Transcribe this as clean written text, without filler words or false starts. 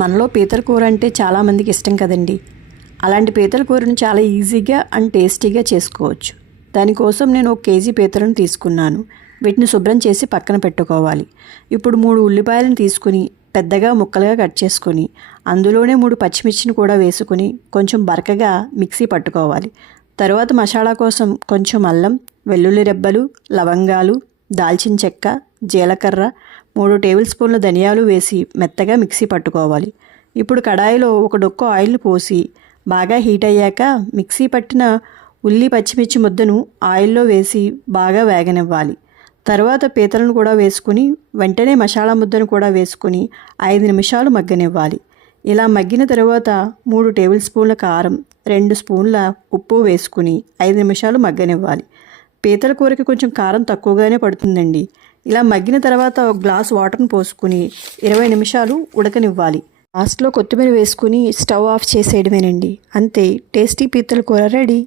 మనలో పీతల కూర అంటే చాలామందికి ఇష్టం కదండి. అలాంటి పీతల కూరను చాలా ఈజీగా అండ్ టేస్టీగా చేసుకోవచ్చు. దానికోసం నేను 1 కేజీ పీతలను తీసుకున్నాను. వీటిని శుభ్రం చేసి పక్కన పెట్టుకోవాలి. ఇప్పుడు 3 ఉల్లిపాయలను తీసుకుని పెద్దగా ముక్కలుగా కట్ చేసుకొని అందులోనే 3 పచ్చిమిర్చిని కూడా వేసుకుని కొంచెం బరకగా మిక్సీ పట్టుకోవాలి. తర్వాత మసాలా కోసం కొంచెం అల్లం, వెల్లుల్లి రెబ్బలు, లవంగాలు, దాల్చిన చెక్క, జీలకర్ర, 3 టేబుల్ స్పూన్ల ధనియాలు వేసి మెత్తగా మిక్సీ పట్టుకోవాలి. ఇప్పుడు కడాయిలో 1 డొక్కు ఆయిల్ని పోసి బాగా హీట్ అయ్యాక మిక్సీ పట్టిన ఉల్లి పచ్చిమిర్చి ముద్దను ఆయిల్లో వేసి బాగా వేగనివ్వాలి. తర్వాత పీతలను కూడా వేసుకుని వెంటనే మసాలా ముద్దను కూడా వేసుకుని 5 నిమిషాలు మగ్గనివ్వాలి. ఇలా మగ్గిన తర్వాత 3 టేబుల్ స్పూన్ల కారం, 2 స్పూన్ల ఉప్పు వేసుకుని 5 నిమిషాలు మగ్గనివ్వాలి. పీతల కూరకి కొంచెం కారం తక్కువగానే పడుతుందండి. ఇలా మగ్గిన తర్వాత 1 గ్లాస్ వాటర్ని పోసుకుని 20 నిమిషాలు ఉడకనివ్వాలి. లాస్ట్లో కొత్తిమీర వేసుకుని స్టవ్ ఆఫ్ చేసేయడమేనండి. అంతే, టేస్టీ పీతల కూర రెడీ.